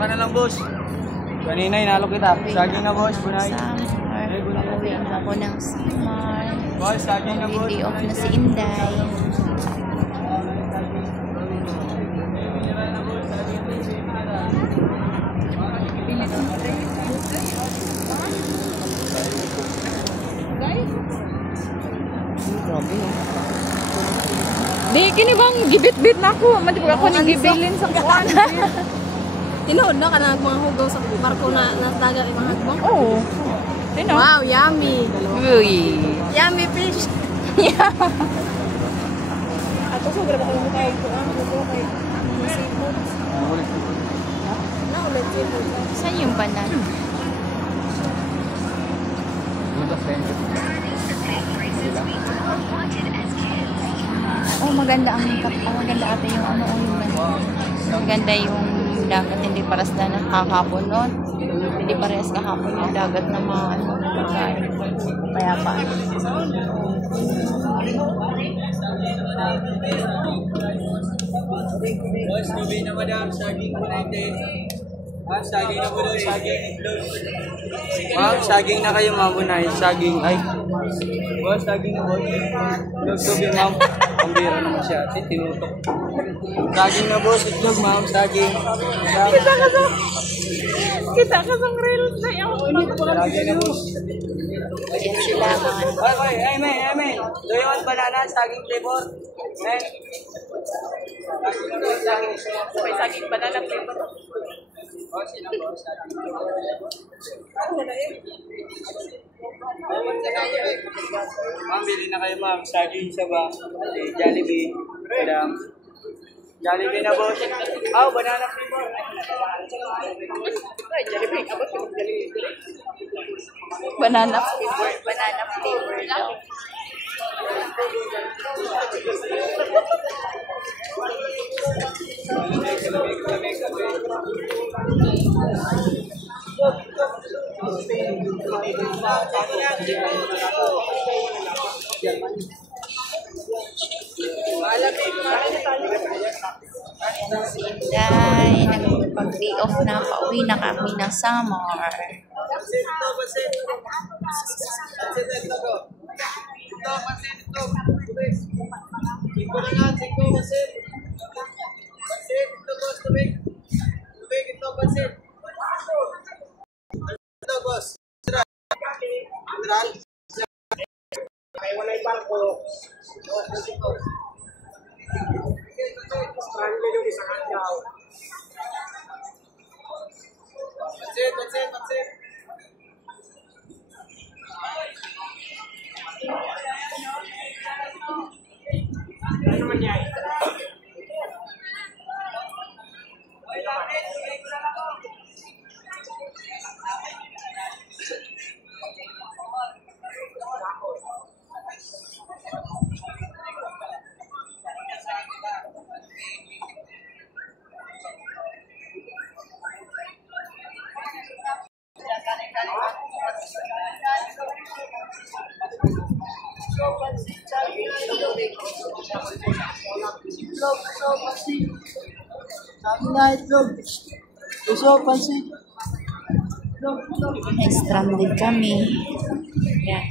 ka na lang, boss. Kanina inalo kita. Saging na, boss. Bunay. Pauwi na ako ng summer. Boss, saging na, boss. Day off na si Inday. Di, kini bang gibit-bit na ako. Mati pag ako nang gibilin sa kuwan. Tinood na ka na mga hugaw sa barko na dagat yung mga hagbang? Oo. Wow, yummy. Uy. Yummy fish. Ako sobra ba kung mukha ko ang hugaw kay seafood. Naulit seafood. Saan yung banana? Oh, maganda ang maganda ata yung ano o yung maganda yung dagat, hindi paras na kahapon noon. Hindi parehas kahapon yung dagat na mga ano, kaya pa. Boss, tubi na madam. Saging po natin. Saging na po daw. Saging. Ma'am, saging na kayo, ma'am. Saging. Ay. Boss, saging na, boss. Tubi, ma'am. Ang bira naman siya. Tinutok. Saging na, boss. Itlog, ma'am. Saging. Kita ka sa reels na yung Saging na, boss. Sila mga Ay, may. Do you want banana? Saging flavor? Eh? may saging banana flavor. Ma'am, bili na kayo, ma'am. Saging sa ba? Jollibee. Madam. Jollibee na, boss. Oh, banana flavor. banana flavor daw. Inday, nagpag-day off na, pauwi na kami ng summer. Stranded kami. Yan.